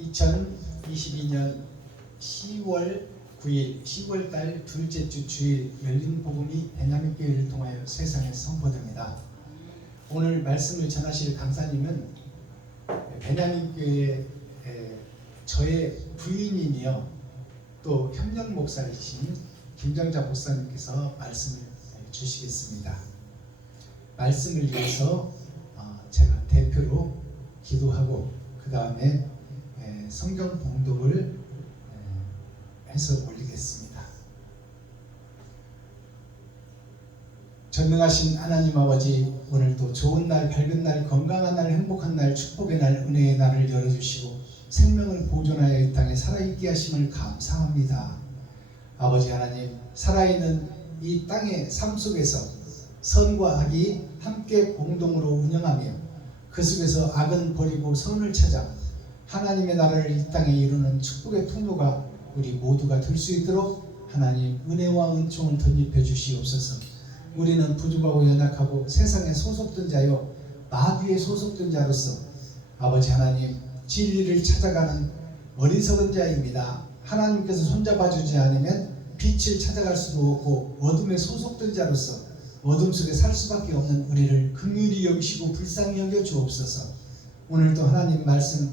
2022년 10월 9일 10월달 둘째 주 주일 열린 복음이 베냐민 교회를 통하여 세상에 선포됩니다. 오늘 말씀을 전하실 강사님은 베냐민 교회 저의 부인이며 또 협력 목사이신 김정자 목사님께서 말씀을 주시겠습니다. 말씀을 위해서 제가 대표로 기도하고 그 다음에 성경 봉독을 해서 올리겠습니다. 전능하신 하나님 아버지, 오늘도 좋은 날, 밝은 날, 건강한 날, 행복한 날, 축복의 날, 은혜의 날을 열어주시고 생명을 보존하여 이 땅에 살아있게 하심을 감사합니다. 아버지 하나님, 살아있는 이 땅의 삶 속에서 선과 악이 함께 공동으로 운영하며 그 속에서 악은 버리고 선을 찾아 하나님의 나라를 이 땅에 이루는 축복의 통로가 우리 모두가 될 수 있도록 하나님 은혜와 은총을 덧입혀 주시옵소서. 우리는 부족하고 연약하고 세상에 소속된 자요 마귀에 소속된 자로서 아버지 하나님 진리를 찾아가는 어리석은 자입니다. 하나님께서 손잡아 주지 않으면 빛을 찾아갈 수도 없고 어둠에 소속된 자로서 어둠 속에 살 수밖에 없는 우리를 긍휼히 여기시고 불쌍히 여겨 주옵소서. 오늘도 하나님 말씀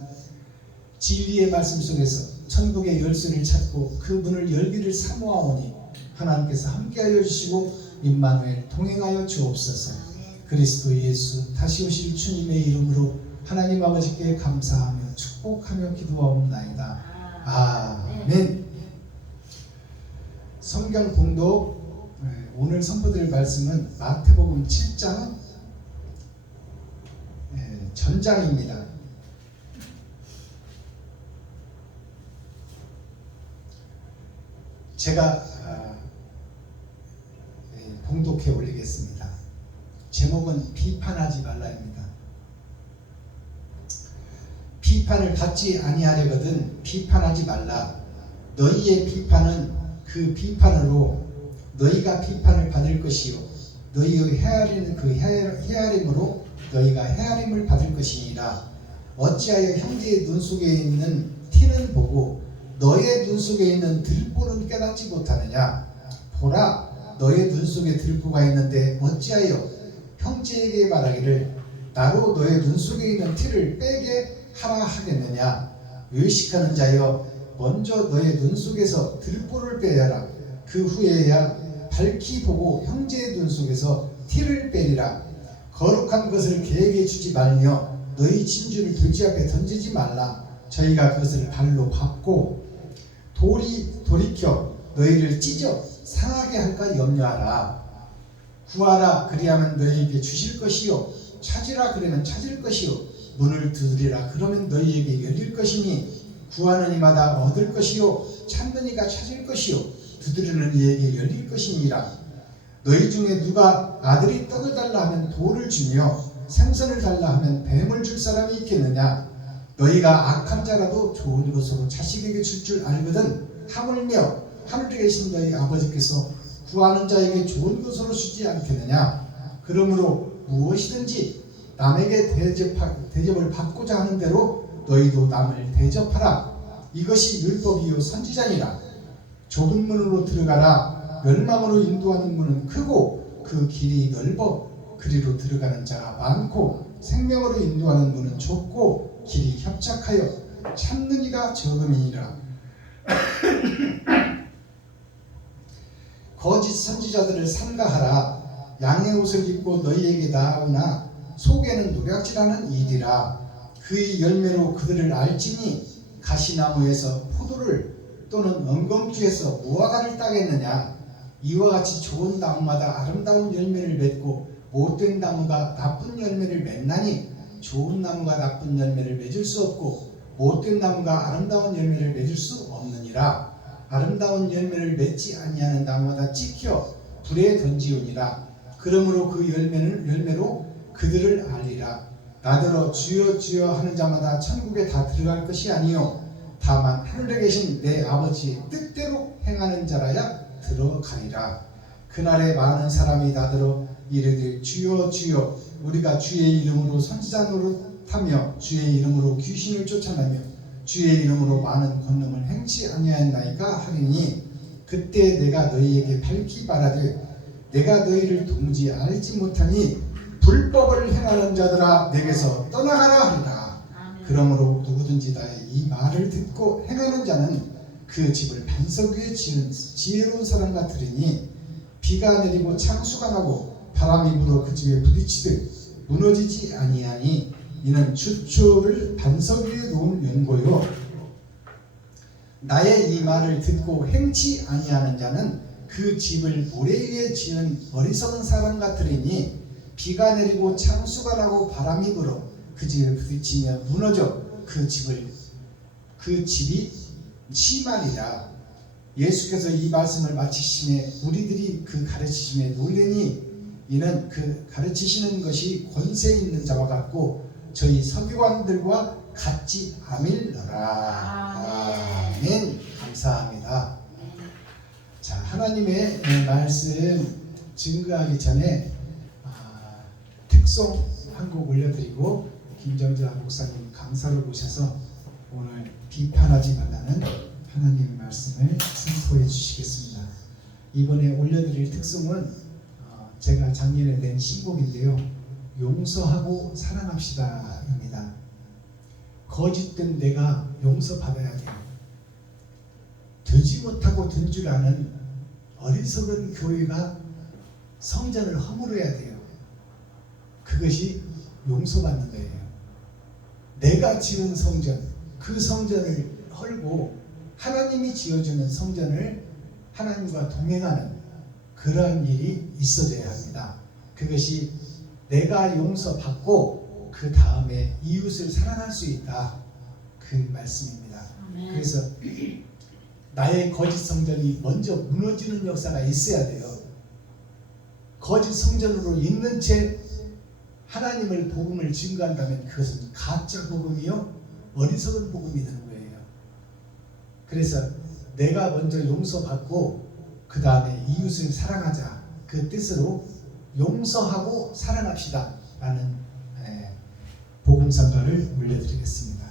진리의 말씀 속에서 천국의 열쇠를 찾고 그 문을 열기를 사모하오니 하나님께서 함께하여 주시고 임마누엘 동행하여 주옵소서. 그리스도 예수 다시 오실 주님의 이름으로 하나님 아버지께 감사하며 축복하며 기도하옵나이다. 아멘. 성경 봉독 오늘 선포드릴 말씀은 마태복음 7장 전장입니다. 제가 봉독해 올리겠습니다. 제목은 비판하지 말라입니다. 비판을 받지 아니하려거든 비판하지 말라. 너희의 비판은 그 비판으로 너희가 비판을 받을 것이요 너희의 헤아리는 그 헤아림으로 너희가 헤아림을 받을 것이니라. 어찌하여 형제의 눈 속에 있는 티는 보고 너의 눈 속에 있는 들보는 깨닫지 못하느냐. 보라, 너의 눈 속에 들보가 있는데 어찌하여 형제에게 말하기를 나로 너의 눈 속에 있는 티를 빼게 하라 하겠느냐. 의식하는 자여, 먼저 너의 눈 속에서 들보를 빼야라. 그 후에야 밝히 보고 형제의 눈 속에서 티를 빼리라. 거룩한 것을 개에게 주지 말며 너희 진주를 돼지 앞에 던지지 말라. 저희가 그것을 발로 밟고 돌이켜 너희를 찢어 상하게 할까 염려하라. 구하라, 그리하면 너희에게 주실 것이요 찾으라, 그러면 찾을 것이요 문을 두드리라, 그러면 너희에게 열릴 것이니 구하는 이마다 얻을 것이요 찾는 이가 찾을 것이요 두드리는 이에게 열릴 것이니라. 너희 중에 누가 아들이 떡을 달라 하면 돌을 주며 생선을 달라 하면 뱀을 줄 사람이 있겠느냐. 너희가 악한 자라도 좋은 것으로 자식에게 줄 줄 알거든 하물며 하늘에 계신 너희 아버지께서 구하는 자에게 좋은 것으로 주지 않겠느냐. 그러므로 무엇이든지 남에게 대접을 받고자 하는 대로 너희도 남을 대접하라. 이것이 율법이요 선지자니라. 좁은 문으로 들어가라. 멸망으로 인도하는 문은 크고 그 길이 넓어 그리로 들어가는 자가 많고 생명으로 인도하는 문은 좁고 길이 협착하여 찾는 이가 적음이니라. 거짓 선지자들을 삼가하라. 양의 옷을 입고 너희에게 나아오나 속에는 노략질하는 이들이라. 그의 열매로 그들을 알지니 가시나무에서 포도를 또는 엉겅퀴에서 무화과를 따겠느냐. 이와 같이 좋은 나무마다 아름다운 열매를 맺고 못된 나무가 나쁜 열매를 맺나니 좋은 나무가 나쁜 열매를 맺을 수 없고 못된 나무가 아름다운 열매를 맺을 수 없느니라. 아름다운 열매를 맺지 아니하는 나무마다 찍혀 불에 던지우니라. 그러므로 그 열매로 그들을 알리라. 나더러 주여 주여 하는 자마다 천국에 다 들어갈 것이 아니요 다만 하늘에 계신 내 아버지의 뜻대로 행하는 자라야 들어가리라. 그날에 많은 사람이 나더러 이르되 주여 주여 우리가 주의 이름으로 선지자 노릇하며 주의 이름으로 귀신을 쫓아내며 주의 이름으로 많은 권능을 행치 아니하였나이까 하리니 그때 내가 너희에게 밝히 말하되 내가 너희를 도무지 알지 못하니 불법을 행하는 자들아 내게서 떠나가라 하리라. 그러므로 누구든지 나의 이 말을 듣고 행하는 자는 그 집을 반석 위에 지은 지혜로운 사람 같으리니 비가 내리고 창수가 나고 바람이 불어 그 집에 부딪히듯 무너지지 아니하니 이는 주초를 반석 위에 놓은 연고요. 나의 이 말을 듣고 행치 아니하는 자는 그 집을 모래 위에 지은 어리석은 사람 같으리니 비가 내리고 창수가 나고 바람이 불어 그 집에 부딪히며 무너져 그 집이 심하리라. 예수께서 이 말씀을 마치심에 우리들이 그 가르치심에 놀래니 이는 그 가르치시는 것이 권세 있는 자와 같고 저희 서기관들과 같지 아밀러라. 아멘. 감사합니다. 자, 하나님의 말씀 증거하기 전에 특송 한 곡 올려드리고 김정자 목사님 강사로 모셔서 오늘 비판하지 말라는 하나님의 말씀을 선포해 주시겠습니다. 이번에 올려드릴 특송은 제가 작년에 낸 신곡인데요. 용서하고 사랑합시다입니다. 거짓된 내가 용서받아야 돼요. 되지 못하고 된 줄 아는 어리석은 교회가 성전을 허물어야 돼요. 그것이 용서받는 거예요. 내가 지은 성전, 그 성전을 헐고 하나님이 지어주는 성전을 하나님과 동행하는 그러한 일이 있어져야 합니다. 그것이 내가 용서받고 그 다음에 이웃을 사랑할 수 있다. 그 말씀입니다. 그래서 나의 거짓 성전이 먼저 무너지는 역사가 있어야 돼요. 거짓 성전으로 있는 채 하나님을 복음을 증거한다면 그것은 가짜 복음이요 어리석은 복음이 되는 거예요. 그래서 내가 먼저 용서받고 그 다음에 이웃을 사랑하자 그 뜻으로 용서하고 사랑합시다 라는 복음성가를 올려드리겠습니다.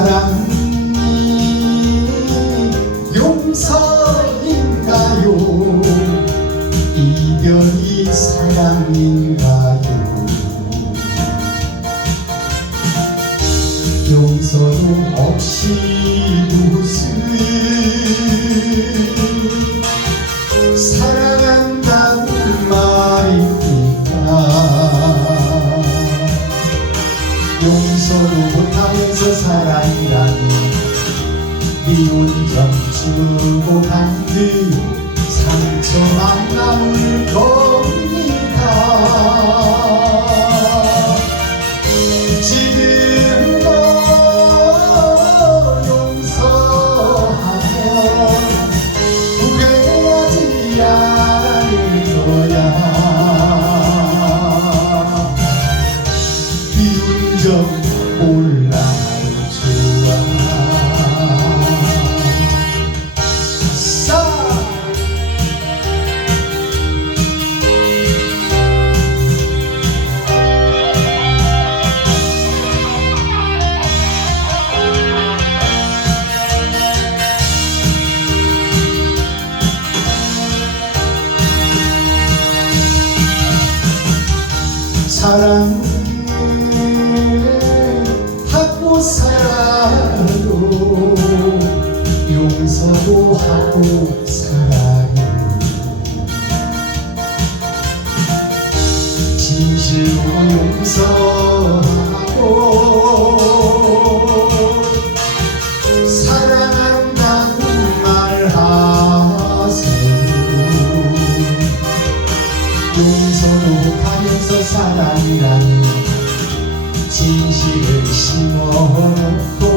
사랑이 용서인가요? 이별이 사랑인가요? 용서도 없이 무슨 사랑한다는 말입니까? 용서도 못하면서 사랑이라니 미운 점 주고 간 그 상처만 남을 겁니다. 지금도 용서하면 후회하지 않을 거야. 미운 점 몰라도 좋아. 사랑을 하고 살아요. 용서도 하고 살아요. 진실로 용서하고 사랑한다는 말 하세요. 용서도 못하면서 사랑이라니 진실을 심어놓고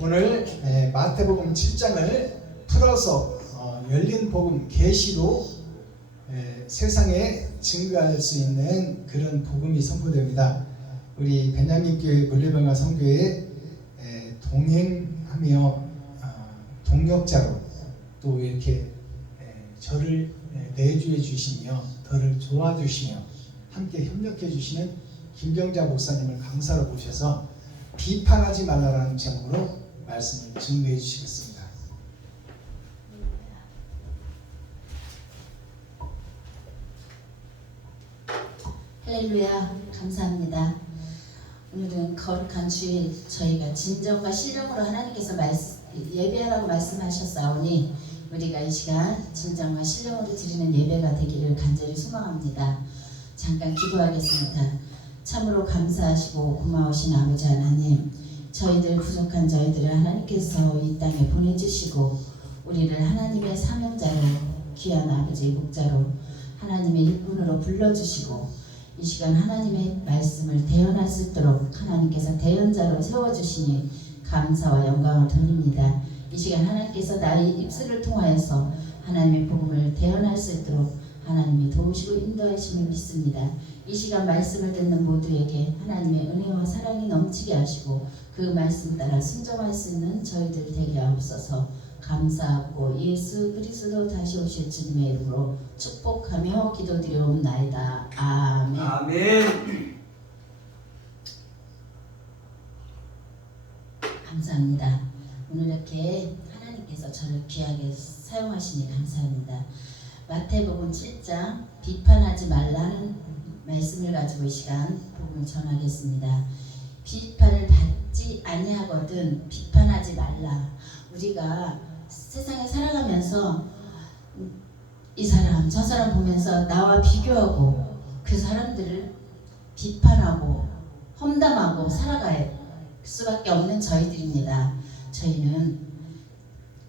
오늘 마태복음 7장을 풀어서 열린 복음 계시로 세상에 증거할 수 있는 그런 복음이 선포됩니다. 우리 베냐민 교회 물레방아 성교회 동행하며 동역자로 또 이렇게 저를 내주해 주시며 저를 도와주시며 함께 협력해 주시는 김병자 목사님을 강사로 모셔서 비판하지 말라라는 제목으로 말씀을 증거해 주시겠습니다. 할렐루야, 감사합니다. 오늘은 거룩한 주일, 저희가 진정과 신령으로 하나님께서 예배하라고 말씀하셨사오니 우리가 이 시간 진정과 신령으로 드리는 예배가 되기를 간절히 소망합니다. 잠깐 기도하겠습니다. 참으로 감사하시고 고마우신 아버지 하나님, 저희들 부족한 저희들을 하나님께서 이 땅에 보내주시고 우리를 하나님의 사명자로, 귀한 아버지의 목자로, 하나님의 일꾼으로 불러주시고 이 시간 하나님의 말씀을 대언할 수 있도록 하나님께서 대언자로 세워주시니 감사와 영광을 돌립니다. 이 시간 하나님께서 나의 입술을 통하여서 하나님의 복음을 대언할 수 있도록 하나님이 도우시고 인도하심을 믿습니다. 이 시간 말씀을 듣는 모두에게 하나님의 은혜와 사랑이 넘치게 하시고 그 말씀 따라 순종할 수 있는 저희들 되게 하옵소서. 감사하고 예수 그리스도 다시 오실 주님의 이름으로 축복하며 기도드리옵나이다. 아멘. 아멘. 감사합니다. 오늘 이렇게 하나님께서 저를 귀하게 사용하시니 감사합니다. 마태복음 7장 비판하지 말라는 말씀을 가지고 이 시간 복음을 전하겠습니다. 비판을 받지 아니하거든 비판하지 말라. 우리가 세상에 살아가면서 이 사람 저 사람 보면서 나와 비교하고 그 사람들을 비판하고 험담하고 살아갈 수밖에 없는 저희들입니다. 저희는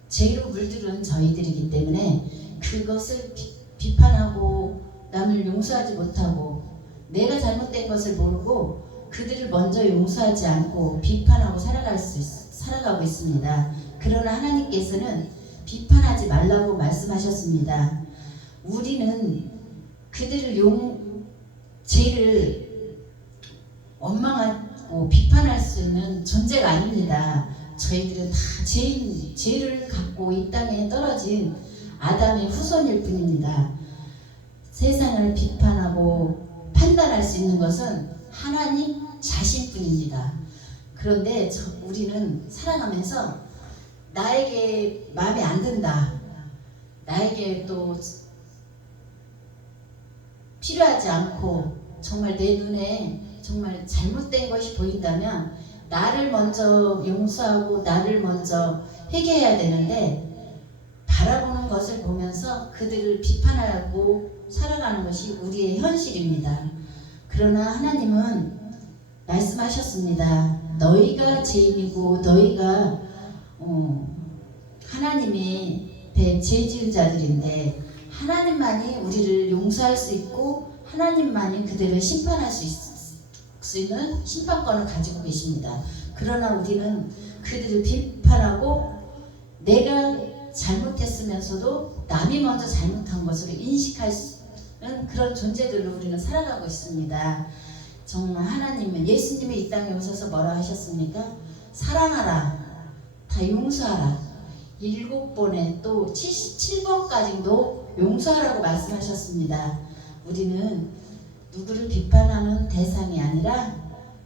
죄로 물들은 저희들이기 때문에 그것을 비판하고 남을 용서하지 못하고 내가 잘못된 것을 모르고 그들을 먼저 용서하지 않고 비판하고 살아가고 있습니다. 그러나 하나님께서는 비판하지 말라고 말씀하셨습니다. 우리는 그들을 죄를 원망하고 비판할 수 있는 존재가 아닙니다. 저희들은 다 죄를 갖고 이 땅에 떨어진 아담의 후손일 뿐입니다. 세상을 비판하고 판단할 수 있는 것은 하나님 자신뿐입니다. 그런데 우리는 살아가면서 나에게 마음에 안 든다, 나에게 또 필요하지 않고 정말 내 눈에 정말 잘못된 것이 보인다면 나를 먼저 용서하고 나를 먼저 회개해야 되는데 바라보는 것을 보면서 그들을 비판하고 살아가는 것이 우리의 현실입니다. 그러나 하나님은 말씀하셨습니다. 너희가 죄인이고 너희가 하나님이 죄 지은 자들인데 하나님만이 우리를 용서할 수 있고 하나님만이 그들을 심판할 수 있는 심판권을 가지고 계십니다. 그러나 우리는 그들을 비판하고 내가 잘못했으면서도 남이 먼저 잘못한 것으로 인식할 수 있는 그런 존재들로 우리는 살아가고 있습니다. 정말 하나님은 예수님이 이 땅에 오셔서 뭐라 하셨습니까? 사랑하라, 다 용서하라. 7번에 또 77번까지도 용서하라고 말씀하셨습니다. 우리는 누구를 비판하는 대상이 아니라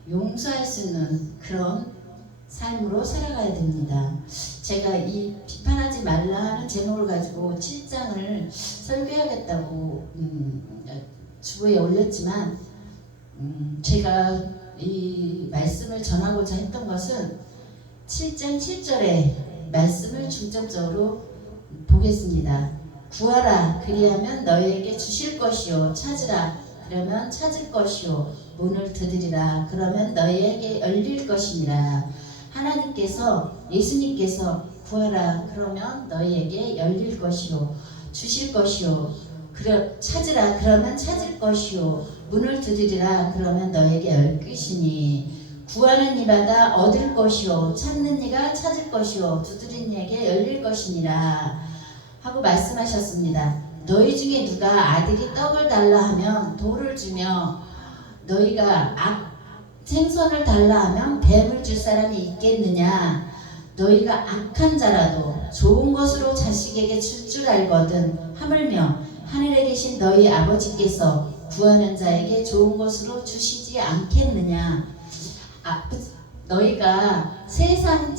용서할 수 있는 그런 삶으로 살아가야 됩니다. 제가 이 비판하지 말라 하는 제목을 가지고 7장을 설교하겠다고 주보에 올렸지만 제가 이 말씀을 전하고자 했던 것은 7장 7절의 말씀을 중점적으로 보겠습니다. 구하라 그리하면 너희에게 주실 것이요, 찾으라 그러면 찾을 것이요, 문을 두드리라 그러면 너희에게 열릴 것이니라. 하나님께서, 예수님께서 구하라 그러면 너희에게 열릴 것이요, 주실 것이요, 찾으라 그러면 찾을 것이요, 문을 두드리라 그러면 너희에게 열 것이니. 구하는 이마다 얻을 것이요 찾는 이가 찾을 것이요 두드린 이에게 열릴 것이니라 하고 말씀하셨습니다. 너희 중에 누가 아들이 떡을 달라 하면 돌을 주며 너희가 생선을 달라 하면 뱀을 줄 사람이 있겠느냐. 너희가 악한 자라도 좋은 것으로 자식에게 줄 줄 알거든 하물며 하늘에 계신 너희 아버지께서 구하는 자에게 좋은 것으로 주시지 않겠느냐. 너희가 세상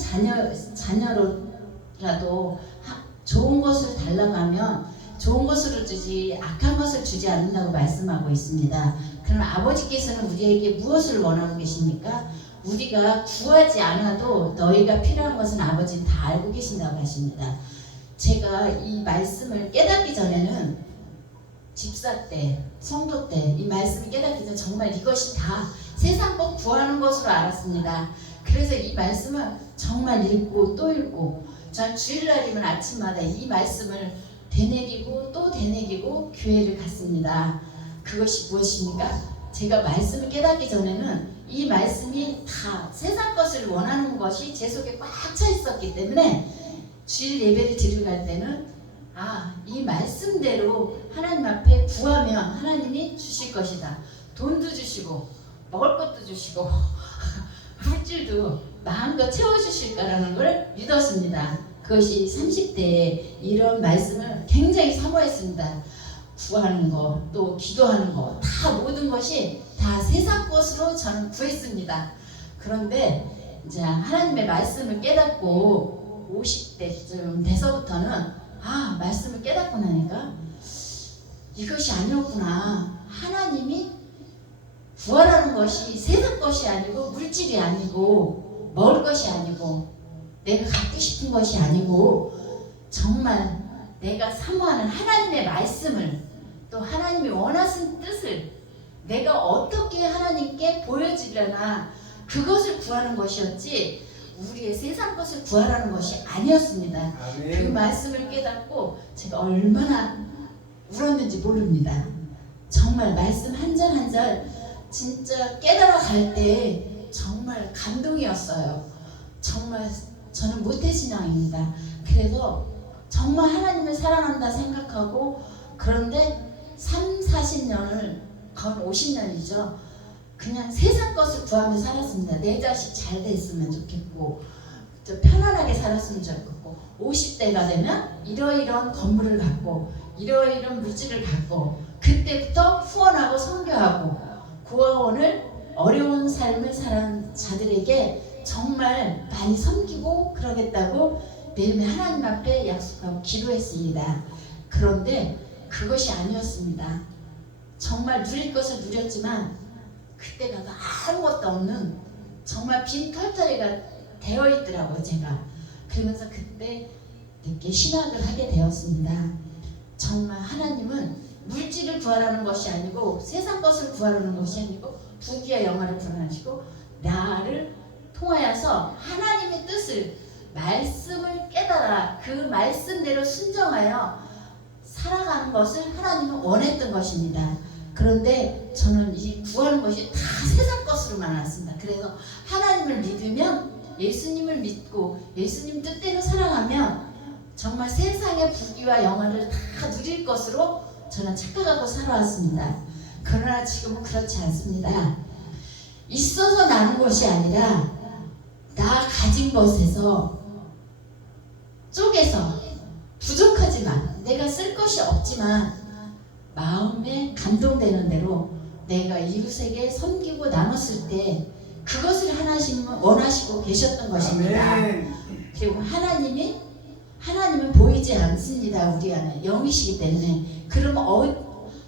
자녀로라도 좋은 것을 달라고 하면 좋은 것으로 주지 악한 것을 주지 않는다고 말씀하고 있습니다. 그럼 아버지께서는 우리에게 무엇을 원하고 계십니까? 우리가 구하지 않아도 너희가 필요한 것은 아버지는 다 알고 계신다고 하십니다. 제가 이 말씀을 깨닫기 전에는 집사 때, 성도 때 이 말씀을 깨닫기 전에 정말 이것이 다 세상 것 구하는 것으로 알았습니다. 그래서 이 말씀을 정말 읽고 또 읽고 전 주일날이면 아침마다 이 말씀을 되새기고 또 되새기고 교회를 갔습니다. 그것이 무엇입니까? 제가 말씀을 깨닫기 전에는 이 말씀이 다 세상 것을 원하는 것이 제 속에 꽉 차 있었기 때문에 주일 예배를 드리러 갈 때는 이 말씀대로 하나님 앞에 구하면 하나님이 주실 것이다. 돈도 주시고 먹을 것도 주시고 물질도 마음껏 채워주실 거라는 걸 믿었습니다. 그것이 30대에 이런 말씀을 굉장히 사모했습니다. 구하는 거, 또 기도하는 거, 다 모든 것이 다 세상 것으로 저는 구했습니다. 그런데 이제 하나님의 말씀을 깨닫고 50대쯤 돼서부터는 말씀을 깨닫고 나니까 이것이 아니었구나. 하나님이 구하라는 것이 세상 것이 아니고 물질이 아니고 먹을 것이 아니고 내가 갖고 싶은 것이 아니고 정말 내가 사모하는 하나님의 말씀을 또 하나님이 원하신 뜻을 내가 어떻게 하나님께 보여주려나 그것을 구하는 것이었지 우리의 세상 것을 구하라는 것이 아니었습니다. 그 말씀을 깨닫고 제가 얼마나 울었는지 모릅니다. 정말 말씀 한 절 한 절 진짜 깨달아 갈 때 정말 감동이었어요. 정말 저는 모태신앙입니다. 그래서 정말 하나님을 사랑한다 생각하고 그런데 40년을 건 50년이죠. 그냥 세상 것을 구하며 살았습니다. 내 자식 잘 됐으면 좋겠고 편안하게 살았으면 좋겠고 50대가 되면 이러이러한 건물을 갖고 이러이러한 물질을 갖고 그때부터 후원하고 선교하고 고아원을 어려운 삶을 사는 자들에게 정말 많이 섬기고 그러겠다고 매일매일 하나님 앞에 약속하고 기도했습니다. 그런데 그것이 아니었습니다. 정말 누릴 것을 누렸지만 그때가 아무것도 없는 정말 빈 털터리가 되어 있더라고요. 제가 그러면서 그때 늦게 신학을 하게 되었습니다. 정말 하나님은 물질을 구하라는 것이 아니고 세상 것을 구하라는 것이 아니고 부귀와 영화를 구하시고 나를 통하여서 하나님의 뜻을 말씀을 깨달아 그 말씀대로 순종하여 살아가는 것을 하나님은 원했던 것입니다. 그런데 저는 이 구하는 것이 다 세상 것으로만 알았습니다. 그래서 하나님을 믿으면 예수님을 믿고 예수님 뜻대로 살아가면 정말 세상의 부귀와 영화를 다 누릴 것으로 저는 착각하고 살아왔습니다. 그러나 지금은 그렇지 않습니다. 있어서 나는 것이 아니라 나 가진 것에서 쪼개서 부족하지만 내가 쓸 것이 없지만 마음에 감동되는 대로 내가 이웃에게 섬기고 나눴을 때 그것을 하나님은 원하시고 계셨던 것입니다. 그리고 하나님은 보이지 않습니다. 우리 안에 영이시기 때문에. 그러면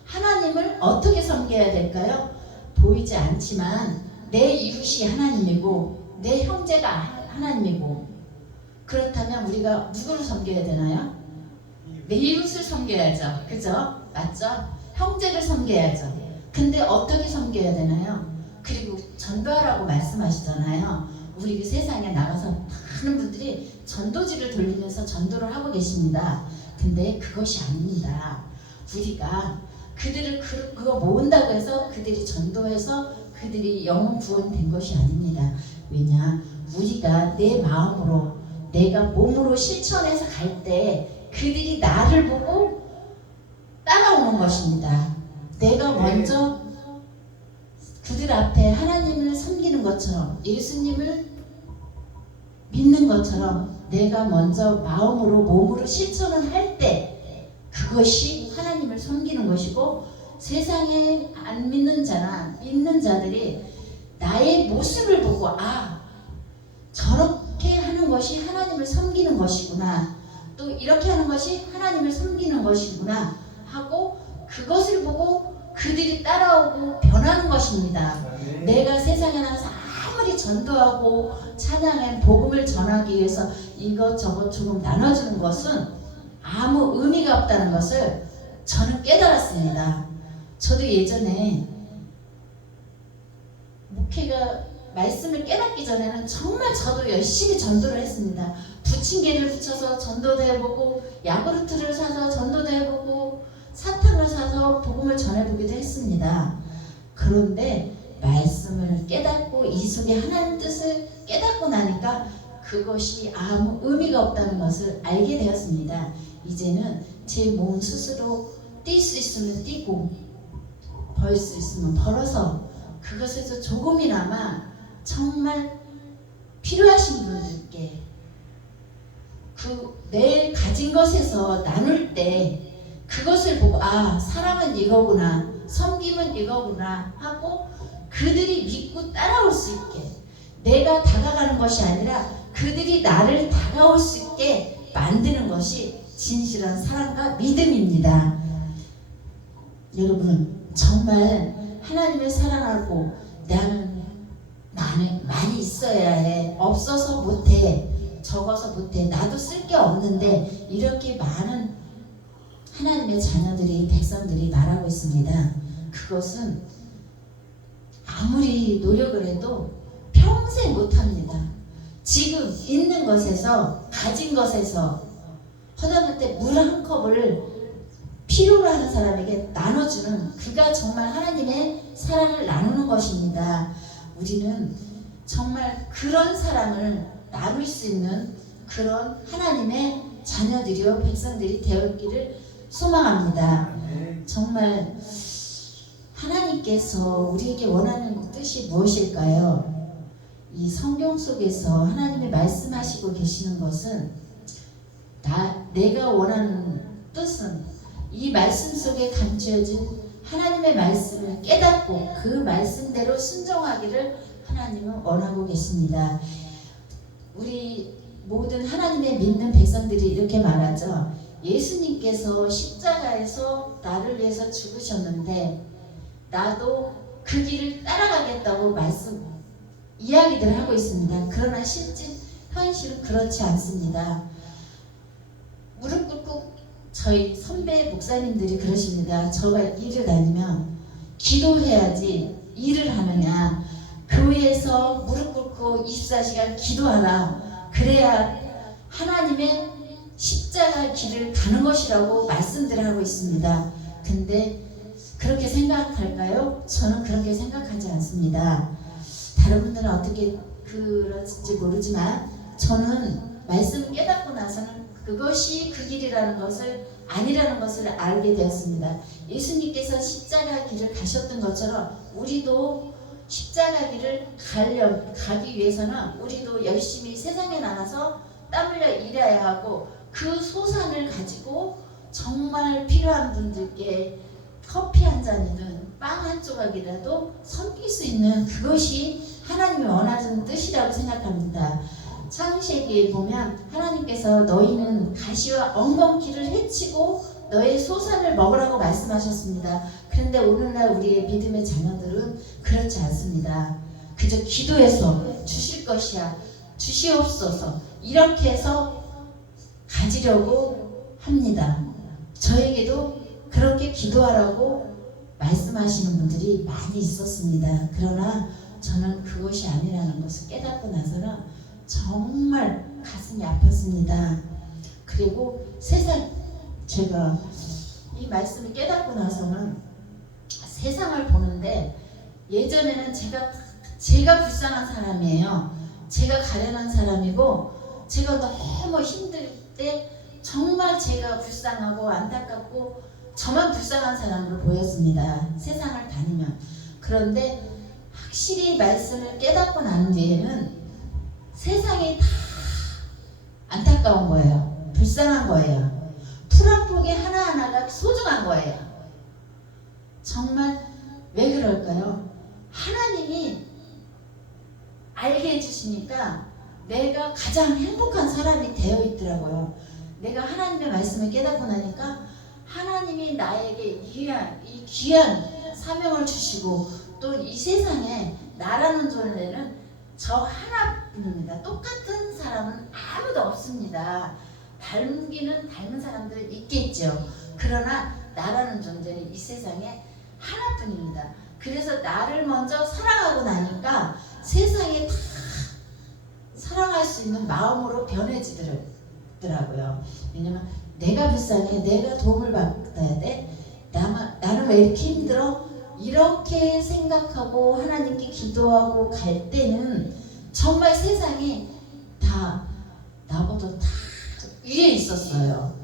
하나님을 어떻게 섬겨야 될까요? 보이지 않지만 내 이웃이 하나님이고 내 형제가 하나님이고 그렇다면 우리가 누구를 섬겨야 되나요? 내 이웃을 섬겨야죠. 그죠? 맞죠? 형제를 섬겨야죠. 근데 어떻게 섬겨야 되나요? 그리고 전도하라고 말씀하시잖아요. 우리 그 세상에 나가서 많은 분들이 전도지를 돌리면서 전도를 하고 계십니다. 근데 그것이 아닙니다. 우리가 그들을 그거 모은다고 해서 그들이 전도해서 그들이 영혼 구원된 것이 아닙니다. 왜냐? 우리가 내 마음으로 내가 몸으로 실천해서 갈 때 그들이 나를 보고 따라오는 것입니다. 내가 먼저 그들 앞에 하나님을 섬기는 것처럼 예수님을 믿는 것처럼 내가 먼저 마음으로 몸으로 실천을 할 때 그것이 하나님을 섬기는 것이고 세상에 안 믿는 자나 믿는 자들이 나의 모습을 보고 아 저렇게 하는 것이 하나님을 섬기는 것이구나 또 이렇게 하는 것이 하나님을 섬기는 것이구나 하고 그것을 보고 그들이 따라오고 변하는 것입니다. 내가 세상에 나가서 아무리 전도하고 찬양한 복음을 전하기 위해서 이것저것 조금 나눠주는 것은 아무 의미가 없다는 것을 저는 깨달았습니다. 저도 예전에 목회가 말씀을 깨닫기 전에는 정말 저도 열심히 전도를 했습니다. 부침개를 붙여서 전도도 해보고 야구르트를 사서 전도도 해보고 사탕을 사서 복음을 전해보기도 했습니다. 그런데 말씀을 깨닫고 이 속에 하나님 뜻을 깨닫고 나니까 그것이 아무 의미가 없다는 것을 알게 되었습니다. 이제는 제 몸 스스로 뛸 수 있으면 뛰고 벌 수 있으면 벌어서 그것에서 조금이나마 정말 필요하신 분들께 그 내 가진 것에서 나눌 때 그것을 보고 아 사랑은 이거구나 섬김은 이거구나 하고 그들이 믿고 따라올 수 있게 내가 다가가는 것이 아니라 그들이 나를 다가올 수 있게 만드는 것이 진실한 사랑과 믿음입니다. 여러분 정말 하나님을 사랑하고 나는 많이 있어야 해 없어서 못해 적어서 못해 나도 쓸 게 없는데 이렇게 많은 하나님의 자녀들이 백성들이 말하고 있습니다. 그것은 아무리 노력을 해도 평생 못합니다. 지금 있는 것에서 가진 것에서 허다못해 물 한 컵을 필요로 하는 사람에게 나눠주는 그가 정말 하나님의 사랑을 나누는 것입니다. 우리는 정말 그런 사랑을 나눌 수 있는 그런 하나님의 자녀들이요 백성들이 되었기를 소망합니다. 정말 하나님께서 우리에게 원하는 뜻이 무엇일까요? 이 성경 속에서 하나님이 말씀하시고 계시는 것은 내가 원하는 뜻은 이 말씀 속에 감추어진 하나님의 말씀을 깨닫고 그 말씀대로 순종하기를 하나님은 원하고 계십니다. 우리 모든 하나님의 믿는 백성들이 이렇게 말하죠. 예수님께서 십자가에서 나를 위해서 죽으셨는데 나도 그 길을 따라가겠다고 이야기들을 하고 있습니다. 그러나 현실은 그렇지 않습니다. 무릎 꿇고 저희 선배 목사님들이 그러십니다. 저가 일을 다니면 기도해야지 일을 하느냐 교회에서 무릎 꿇고 24시간 기도하라 그래야 하나님의 십자가 길을 가는 것이라고 말씀들을 하고 있습니다. 근데 그렇게 생각할까요? 저는 그렇게 생각하지 않습니다. 다른 분들은 어떻게 그럴지 모르지만 저는 말씀을 깨닫고 나서는 그것이 그 길이라는 것을 아니라는 것을 알게 되었습니다. 예수님께서 십자가 길을 가셨던 것처럼 우리도 십자가 길을 가기 위해서는 우리도 열심히 세상에 나가서 땀 흘려 일해야 하고 그 소산을 가지고 정말 필요한 분들께 커피 한 잔이든 빵 한 조각이라도 섬길 수 있는 그것이 하나님이 원하는 뜻이라고 생각합니다. 창세기에 보면 하나님께서 너희는 가시와 엉겅퀴를 해치고 너의 소산을 먹으라고 말씀하셨습니다. 그런데 오늘날 우리의 믿음의 자녀들은 그렇지 않습니다. 그저 기도해서 주실 것이야 주시옵소서 이렇게 해서 가지려고 합니다. 저에게도 그렇게 기도하라고 말씀하시는 분들이 많이 있었습니다. 그러나 저는 그것이 아니라는 것을 깨닫고 나서는 정말 가슴이 아팠습니다. 그리고 제가 이 말씀을 깨닫고 나서는 세상을 보는데 예전에는 제가 불쌍한 사람이에요. 제가 가련한 사람이고 제가 너무 힘들 때 정말 제가 불쌍하고 안타깝고 저만 불쌍한 사람으로 보였습니다. 세상을 다니면. 그런데 확실히 말씀을 깨닫고 난 뒤에는 세상이 다 안타까운 거예요. 불쌍한 거예요. 풀 한 포기 하나하나가 소중한 거예요. 정말 왜 그럴까요? 하나님이 알게 해주시니까 내가 가장 행복한 사람이 되어 있더라고요. 내가 하나님의 말씀을 깨닫고 나니까 하나님이 나에게 이 귀한 사명을 주시고 또 이 세상에 나라는 존재는 저 하나뿐입니다. 똑같은 사람은 아무도 없습니다. 닮은 사람들 있겠죠. 그러나 나라는 존재는 이 세상에 하나뿐입니다. 그래서 나를 먼저 사랑하고 나니까 세상에 다 사랑할 수 있는 마음으로 변해지더라고요. 왜냐면 내가 불쌍해, 내가 도움을 받아야 돼, 나는 왜 이렇게 힘들어? 이렇게 생각하고 하나님께 기도하고 갈 때는 정말 세상이 다 나보다 다 위에 있었어요.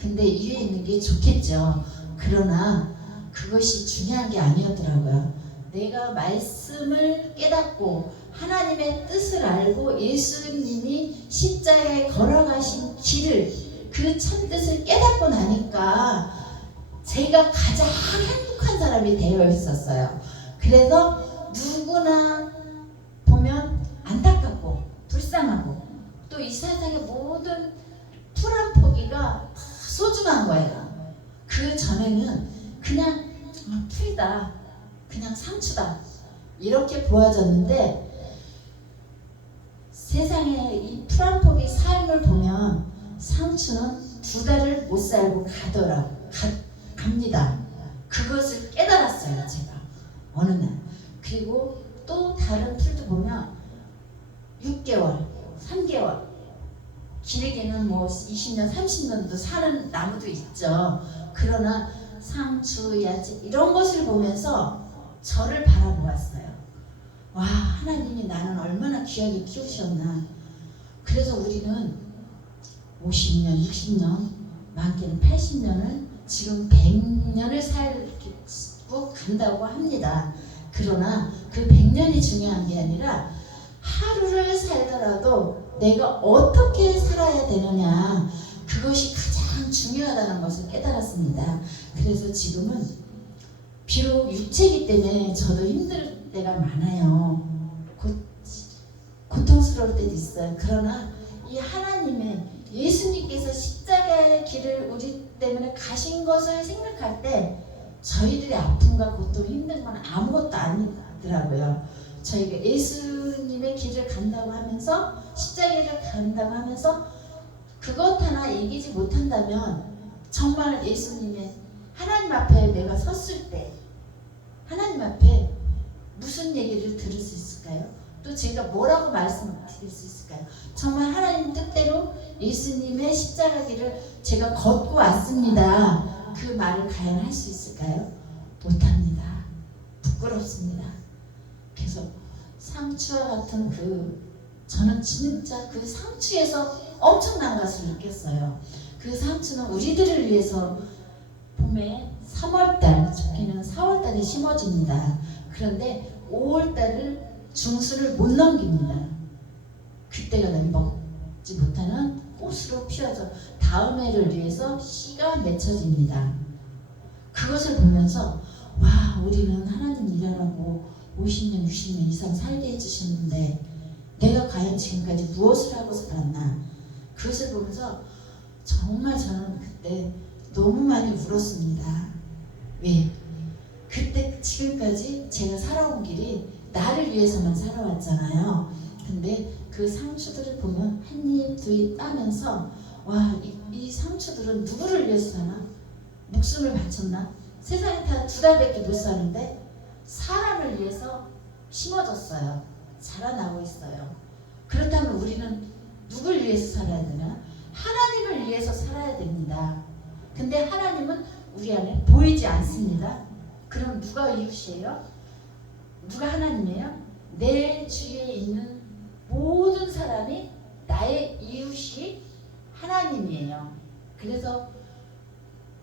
근데 위에 있는 게 좋겠죠. 그러나 그것이 중요한 게 아니었더라고요. 내가 말씀을 깨닫고 하나님의 뜻을 알고 예수님이 십자가에 걸어가신 길을 그 참뜻을 깨닫고 나니까 제가 가장 행복한 사람이 되어 있었어요. 그래서 누구나 보면 안타깝고 불쌍하고 또 이 세상의 모든 풀 한 포기가 다 소중한 거예요. 그 전에는 그냥 풀이다, 그냥 상추다 이렇게 보아졌는데 세상에 이 풀 한 포기 삶을 보면 상추는 2달을 못 살고 갑니다. 그것을 깨달았어요, 제가 어느 날. 그리고 또 다른 풀도 보면 6개월, 3개월, 길게는 뭐 20년, 30년도 사는 나무도 있죠. 그러나 상추, 야채 이런 것을 보면서 저를 바라보았어요. 와, 하나님이 나는 얼마나 귀하게 키우셨나. 그래서 우리는 50년, 60년, 많게는 80년을 지금 100년을 살고 간다고 합니다. 그러나 그 100년이 중요한 게 아니라 하루를 살더라도 내가 어떻게 살아야 되느냐, 그것이 가장 중요하다는 것을 깨달았습니다. 그래서 지금은 비록 육체이기 때문에 저도 힘들 때가 많아요. 고통스러울 때도 있어요. 그러나 이 하나님의 예수님께서 십자가의 길을 우리 때문에 가신 것을 생각할 때 저희들의 아픔과 고통, 힘든 건 아무것도 아니더라고요. 저희가 예수님의 길을 간다고 하면서 십자가를 간다고 하면서 그것 하나 얘기지 못한다면 정말 예수님의 하나님 앞에 내가 섰을 때 하나님 앞에 무슨 얘기를 들을 수 있을까요? 또 제가 뭐라고 말씀을 드릴 수 있을까요? 정말 하나님 뜻대로 예수님의 십자가 길을 제가 걷고 왔습니다. 그 말을 과연 할 수 있을까요? 못합니다. 부끄럽습니다. 그래서 상추와 같은 저는 진짜 그 상추에서 엄청난 것을 느꼈어요. 그 상추는 우리들을 위해서 봄에 3월달, 좋게는 4월달에 심어집니다. 그런데 5월달을 중순을 못 넘깁니다. 그때가 먹지 못하는 꽃으로 피어서 다음 해를 위해서 씨가 맺혀집니다. 그것을 보면서 와, 우리는 하나님 일하라고 50년, 60년 이상 살게 해주셨는데 내가 과연 지금까지 무엇을 하고 살았나, 그것을 보면서 정말 저는 그때 너무 많이 울었습니다. 왜? 그때 지금까지 제가 살아온 길이 나를 위해서만 살아왔잖아요. 근데 그 상추들을 보면 한 입, 두 입 따면서 와, 이 상추들은 누구를 위해서 사나? 목숨을 바쳤나? 세상에 다 2달밖에 못 사는데 사람을 위해서 심어졌어요. 자라나고 있어요. 그렇다면 우리는 누굴 위해서 살아야 되나? 하나님을 위해서 살아야 됩니다. 근데 하나님은 우리 안에 보이지 않습니다. 그럼 누가 이웃이에요? 누가 하나님이에요? 내 주위에 있는 모든 사람이 나의 이웃이 하나님이에요. 그래서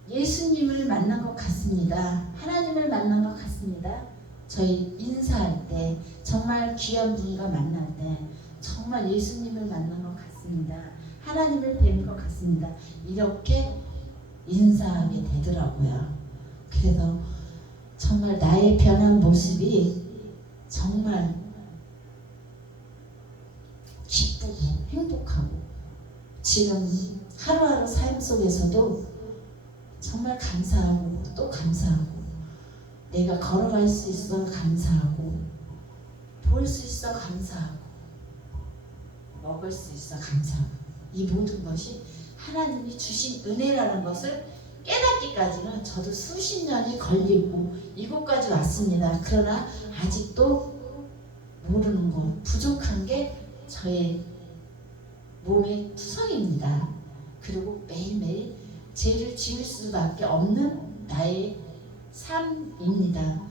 예수님을 만난 것 같습니다. 하나님을 만난 것 같습니다. 저희 인사할 때 정말 귀한 분과 만날 때 정말 예수님을 만난 것 같습니다. 하나님을 뵌 것 같습니다. 이렇게 인사하게 되더라고요. 그래서 정말 나의 변한 모습이 정말 기쁘고 행복하고 지금 하루하루 삶 속에서도 정말 감사하고 또 감사하고 내가 걸어갈 수 있어 감사하고 볼 수 있어 감사하고 먹을 수 있어 감사하고 이 모든 것이 하나님이 주신 은혜라는 것을 깨닫기까지는 저도 수십 년이 걸리고 이곳까지 왔습니다. 그러나 아직도 모르는 것, 부족한 게 저의 몸의 투성입니다. 그리고 매일매일 죄를 지을 수밖에 없는 나의 삶입니다.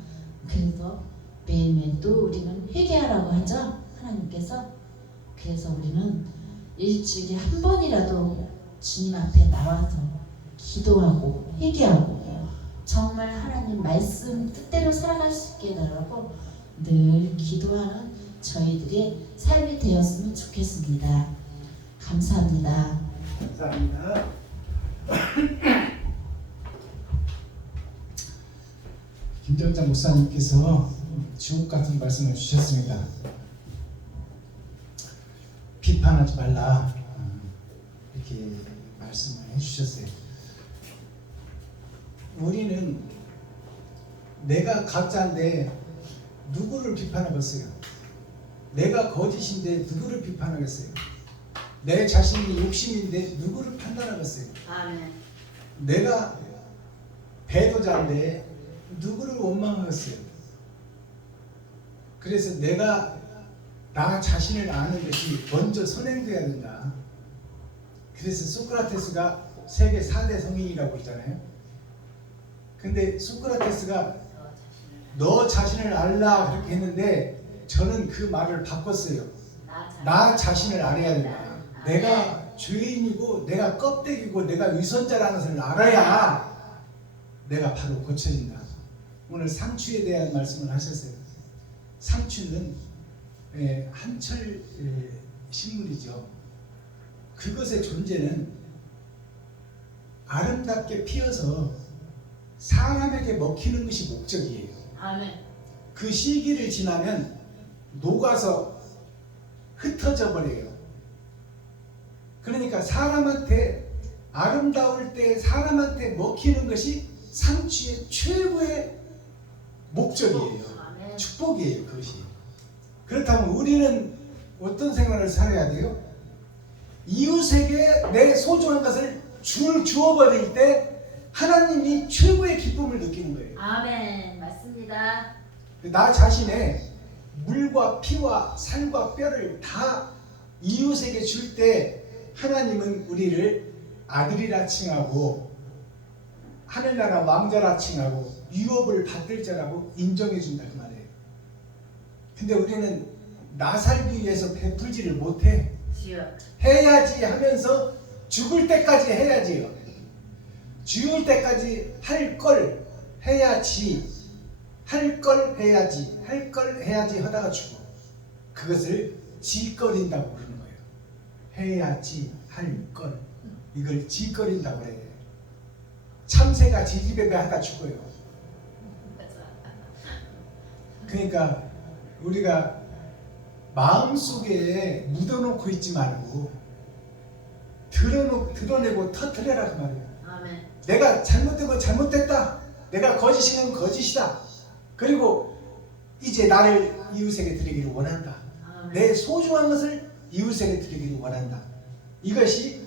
그래서 매일매일 또 우리는 회개하라고 하죠. 하나님께서. 그래서 우리는 일주일에 한 번이라도 주님 앞에 나와서 기도하고 회개하고 정말 하나님 말씀 뜻대로 살아갈 수 있게 해달라고 늘 기도하는 저희들의 삶이 되었으면 좋겠습니다. 감사합니다. 감사합니다. 김정자 목사님께서 주옥 같은 말씀을 주셨습니다. 비판하지 말라 이렇게 말씀을 해주셨어요. 우리는 내가 가짜인데 누구를 비판하겠어요? 내가 거짓인데 누구를 비판하겠어요? 내 자신이 욕심인데 누구를 판단하겠어요? 아멘. 내가 배도자인데 누구를 원망하겠어요? 그래서 내가 나 자신을 아는 것이 먼저 선행돼야 된다. 그래서 소크라테스가 세계 4대 성인이라고 그러잖아요. 근데 소크라테스가 너 자신을 알라 그렇게 했는데 저는 그 말을 바꿨어요. 나 자신을 알아야 된다. 내가 죄인이고 내가 껍데기고 내가 위선자라는 것을 알아야 내가 바로 고쳐진다. 오늘 상추에 대한 말씀을 하셨어요. 상추는 한철 식물이죠. 그것의 존재는 아름답게 피어서 사람에게 먹히는 것이 목적이에요. 아멘. 그 시기를 지나면 녹아서 흩어져 버려요. 그러니까 사람한테 아름다울 때 사람한테 먹히는 것이 상추의 최고의 목적이에요. 아멘. 축복이에요. 그것이. 그렇다면 우리는 어떤 생활을 살아야 돼요? 이웃에게 내 소중한 것을 주어버릴 때 하나님이 최고의 기쁨을 느끼는 거예요. 아멘. 맞습니다. 나 자신의 물과 피와 살과 뼈를 다 이웃에게 줄 때 하나님은 우리를 아들이라 칭하고 하늘나라 왕자라 칭하고 유업을 받을 자라고 인정해 준다 그 말이에요. 근데 우리는 나 살기 위해서 베풀지를 못해. 해야지 하면서 죽을 때까지 해야지요. 죽을 때까지 할 걸 해야지, 할 걸 해야지, 할 걸 해야지 하다가 죽어. 그것을 짓거린다고 부르는 거예요. 해야지, 할 걸. 이걸 짓거린다고 해요. 참새가 지지배배 하다 죽어요. 그러니까 우리가 마음속에 묻어놓고 있지 말고 드러내고 터뜨려라 그 말이에요. 아멘. 내가 잘못되고 잘못됐다. 내가 거짓이면 거짓이다. 그리고 이제 나를 이웃에게 드리기를 원한다. 아멘. 내 소중한 것을 이웃에게 드리기를 원한다. 이것이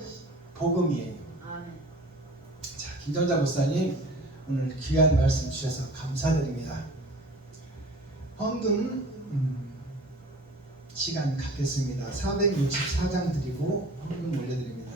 복음이에요. 아멘. 자, 김정자 목사님 오늘 귀한 말씀 주셔서 감사드립니다. 헌금 시간 갖겠습니다. 464장 드리고 헌금 올려드립니다.